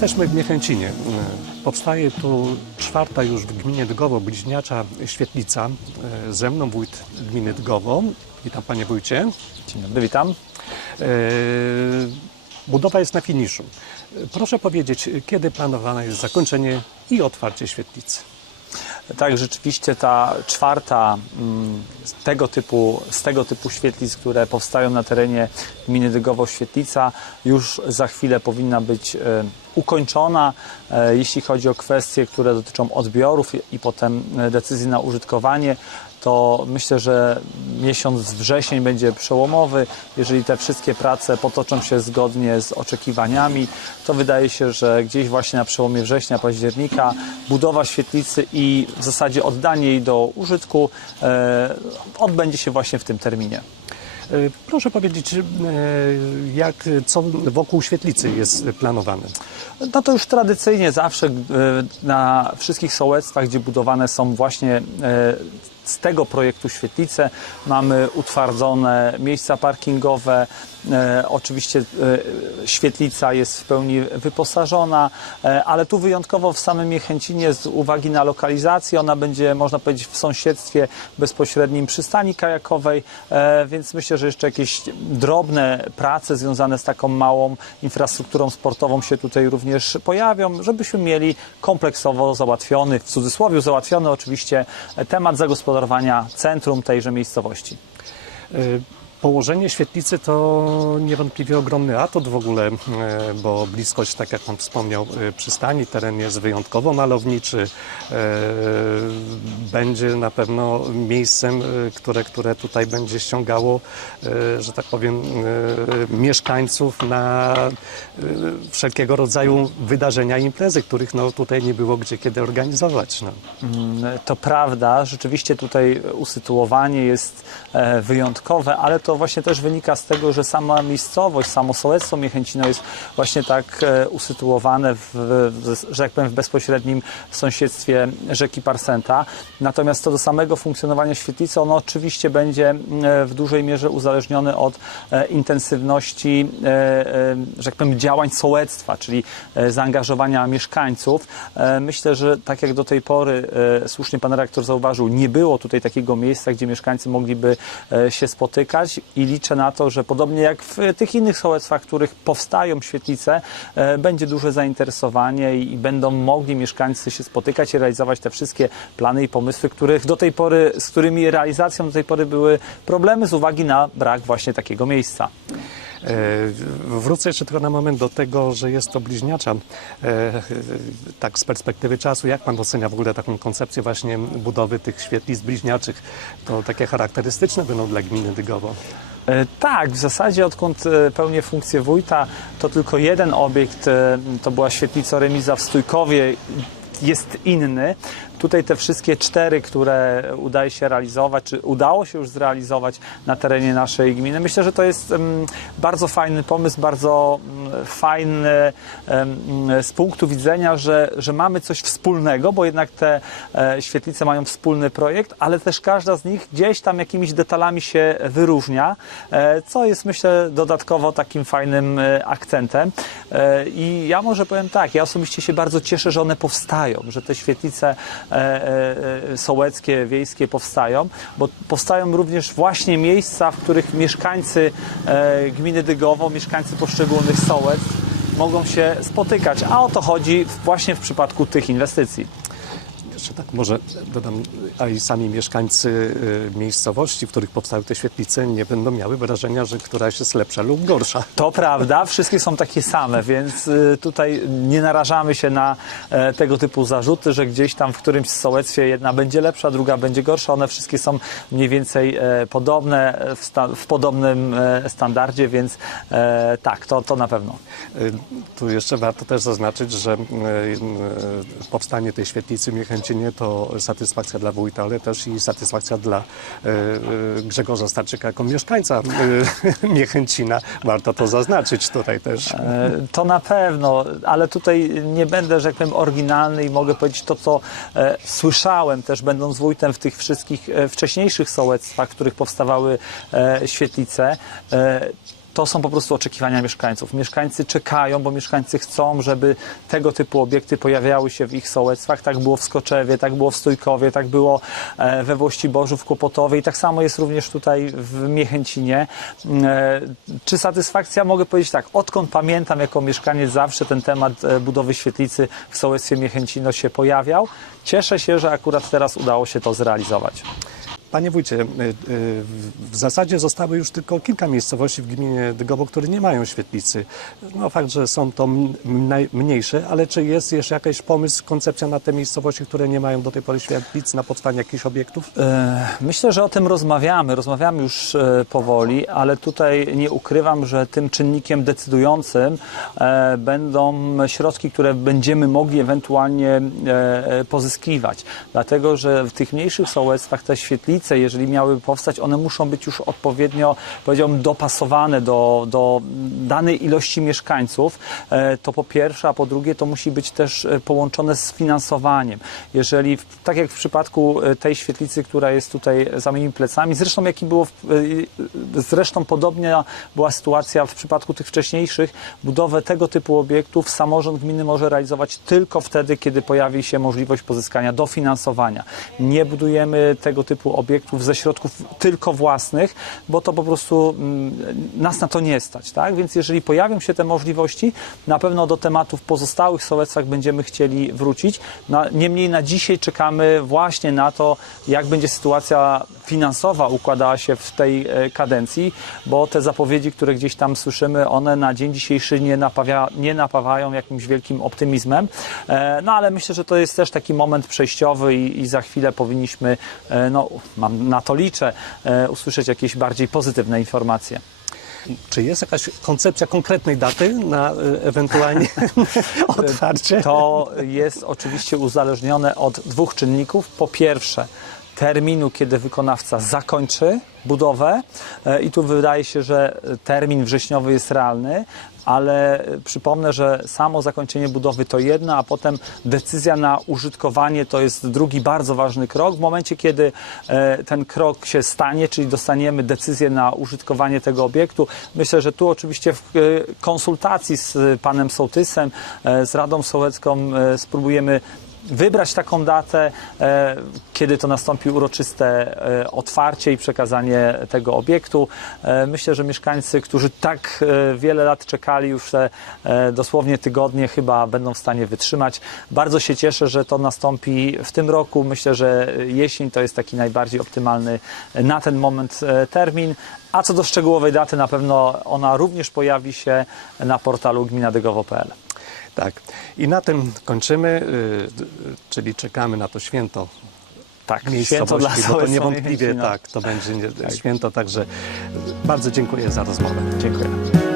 Jesteśmy w Niechęcinie. Powstaje tu czwarta już w gminie Dgowo bliźniacza świetlica. Ze mną wójt gminy Dgowo. Witam panie wójcie. Dzień dobry, witam. E, Budowa jest na finiszu. Proszę powiedzieć, kiedy planowane jest zakończenie i otwarcie świetlicy? Tak, rzeczywiście ta czwarta mm, z tego typu, z tego typu świetlic, które powstają na terenie gminy Dygowo-Świetlica, już za chwilę powinna być e, ukończona, e, jeśli chodzi o kwestie, które dotyczą odbiorów i, i potem e, decyzji na użytkowanie. To myślę, że miesiąc wrzesień będzie przełomowy. Jeżeli te wszystkie prace potoczą się zgodnie z oczekiwaniami, to wydaje się, że gdzieś właśnie na przełomie września, października budowa świetlicy i w zasadzie oddanie jej do użytku e, odbędzie się właśnie w tym terminie. E, Proszę powiedzieć, e, jak, co wokół świetlicy jest planowane? No to już tradycyjnie zawsze e, na wszystkich sołectwach, gdzie budowane są właśnie z tego projektu świetlice, mamy utwardzone miejsca parkingowe. E, Oczywiście e, świetlica jest w pełni wyposażona, e, ale tu wyjątkowo w samym Niechęcinie z uwagi na lokalizację ona będzie, można powiedzieć, w sąsiedztwie bezpośrednim przystani kajakowej, więc myślę, że jeszcze jakieś drobne prace związane z taką małą infrastrukturą sportową się tutaj również pojawią, żebyśmy mieli kompleksowo załatwiony, w cudzysłowie załatwiony oczywiście temat zagospodarowania centrum tejże miejscowości. Położenie świetlicy to niewątpliwie ogromny atut w ogóle, e, bo bliskość, tak jak Pan wspomniał, e, przystani, teren jest wyjątkowo malowniczy. E, Będzie na pewno miejscem, które, które tutaj będzie ściągało, że tak powiem, mieszkańców na wszelkiego rodzaju wydarzenia imprezy, których no, tutaj nie było gdzie kiedy organizować. No. Mm, To prawda, rzeczywiście tutaj usytuowanie jest wyjątkowe, ale to właśnie też wynika z tego, że sama miejscowość, samo sołectwo Miechęcino jest właśnie tak e, usytuowane, w, że tak powiem, w bezpośrednim sąsiedztwie rzeki Parsenta. Natomiast co do samego funkcjonowania świetlicy, ono oczywiście będzie w dużej mierze uzależnione od e, intensywności, e, że tak powiem, działań sołectwa, czyli zaangażowania mieszkańców. Myślę, że tak jak do tej pory, słusznie pan redaktor zauważył, nie było tutaj takiego miejsca, gdzie mieszkańcy mogliby się spotykać i liczę na to, że podobnie jak w tych innych sołectwach, w których powstają świetlice, e, będzie duże zainteresowanie i będą mogli mieszkańcy się spotykać i realizować te wszystkie plany i pomysły, których do tej pory, z którymi realizacją do tej pory były problemy z uwagi na brak właśnie takiego miejsca. E, Wrócę jeszcze tylko na moment do tego, że jest to bliźniacza. E, Tak z perspektywy czasu, jak Pan ocenia w ogóle taką koncepcję właśnie budowy tych świetlic bliźniaczych? To takie charakterystyczne będą dla gminy Dygowo. E, Tak, w zasadzie odkąd pełnię funkcję wójta, to tylko jeden obiekt, to była świetlica remiza w Stójkowie, jest inny. Tutaj te wszystkie cztery, które udaje się realizować, czy udało się już zrealizować na terenie naszej gminy, myślę, że to jest bardzo fajny pomysł, bardzo mm, fajny em, z punktu widzenia, że, że mamy coś wspólnego, bo jednak te e, świetlice mają wspólny projekt, ale też każda z nich gdzieś tam jakimiś detalami się wyróżnia, e, co jest myślę dodatkowo takim fajnym e, akcentem. I ja może powiem tak, ja osobiście się bardzo cieszę, że one powstają, że te świetlice sołeckie, wiejskie powstają, bo powstają również właśnie miejsca, w których mieszkańcy e, gminy Dygowo, mieszkańcy poszczególnych sołectw mogą się spotykać, a o to chodzi właśnie w przypadku tych inwestycji. Jeszcze tak może dodam, a i sami mieszkańcy y, miejscowości, w których powstały te świetlice, nie będą miały wrażenia, że któraś jest lepsza lub gorsza. To prawda, wszystkie są takie same, więc y, tutaj nie narażamy się na e, tego typu zarzuty, że gdzieś tam w którymś sołectwie jedna będzie lepsza, druga będzie gorsza. One wszystkie są mniej więcej e, podobne, w, w podobnym e, standardzie, więc tak, to, to na pewno. Y, Tu jeszcze warto też zaznaczyć, że powstanie tej świetlicy Miechęcinie to satysfakcja dla wójta, ale też i satysfakcja dla y, y, Grzegorza Starczyka jako mieszkańca Miechęcina. Warto to zaznaczyć tutaj też. E, To na pewno, ale tutaj nie będę, że tak powiem, oryginalny i mogę powiedzieć to, co e, słyszałem też będąc wójtem w tych wszystkich e, wcześniejszych sołectwach, w których powstawały e, świetlice. To są po prostu oczekiwania mieszkańców. Mieszkańcy czekają, bo mieszkańcy chcą, żeby tego typu obiekty pojawiały się w ich sołectwach. Tak było w Skoczewie, tak było w Stójkowie, tak było e, we Włościborzu, w Kłopotowie i tak samo jest również tutaj w Miechęcinie. E, Czy satysfakcja? Mogę powiedzieć tak, odkąd pamiętam jako mieszkaniec zawsze ten temat e, budowy świetlicy w sołectwie Miechęcino się pojawiał. Cieszę się, że akurat teraz udało się to zrealizować. Panie wójcie, y, y, w zasadzie zostały już tylko kilka miejscowości w gminie Dygowo, które nie mają świetlicy. No fakt, że są to mniejsze, ale czy jest jeszcze jakiś pomysł, koncepcja na te miejscowości, które nie mają do tej pory świetlicy na powstanie jakichś obiektów? E, Myślę, że o tym rozmawiamy. Rozmawiamy już e, powoli, ale tutaj nie ukrywam, że tym czynnikiem decydującym e, będą środki, które będziemy mogli ewentualnie pozyskiwać. Dlatego, że w tych mniejszych sołectwach te świetlice, jeżeli miały powstać, one muszą być już odpowiednio, powiedziałbym, dopasowane do, do danej ilości mieszkańców. E, To po pierwsze, a po drugie to musi być też e, połączone z finansowaniem. Jeżeli, tak jak w przypadku e, tej świetlicy, która jest tutaj za moimi plecami, zresztą jaki było, zresztą podobna była sytuacja w przypadku tych wcześniejszych, budowę tego typu obiektów samorząd gminy może realizować tylko wtedy, kiedy pojawi się możliwość pozyskania dofinansowania. Nie budujemy tego typu obiektów ze środków tylko własnych, bo to po prostu mm, nas na to nie stać, tak? Więc jeżeli pojawią się te możliwości, na pewno do tematów pozostałych sołectwach będziemy chcieli wrócić. Niemniej na dzisiaj czekamy właśnie na to, jak będzie sytuacja finansowa układała się w tej e, kadencji, bo te zapowiedzi, które gdzieś tam słyszymy, one na dzień dzisiejszy nie, napawia, nie napawają jakimś wielkim optymizmem. E, No ale myślę, że to jest też taki moment przejściowy i, i za chwilę powinniśmy, e, no mam na to liczę, usłyszeć jakieś bardziej pozytywne informacje. Czy jest jakaś koncepcja konkretnej daty na ewentualnie otwarcie? To jest oczywiście uzależnione od dwóch czynników. Po pierwsze, terminu, kiedy wykonawca zakończy budowę E, i tu wydaje się, że termin wrześniowy jest realny, ale przypomnę, że samo zakończenie budowy to jedno, a potem decyzja na użytkowanie to jest drugi bardzo ważny krok. W momencie, kiedy e, ten krok się stanie, czyli dostaniemy decyzję na użytkowanie tego obiektu, myślę, że tu oczywiście w e, konsultacji z panem sołtysem, z Radą Sołecką spróbujemy wybrać taką datę, e, kiedy to nastąpi uroczyste e, otwarcie i przekazanie tego obiektu. E, Myślę, że mieszkańcy, którzy tak wiele lat czekali, już te dosłownie tygodnie chyba będą w stanie wytrzymać. Bardzo się cieszę, że to nastąpi w tym roku. Myślę, że jesień to jest taki najbardziej optymalny na ten moment termin. A co do szczegółowej daty, na pewno ona również pojawi się na portalu gminadygowo.pl. Tak. I na tym kończymy, y, czyli czekamy na to święto Tak, święto miejscowości, dla bo to niewątpliwie tak, to będzie nie- święto, także bardzo dziękuję za rozmowę. Dziękuję.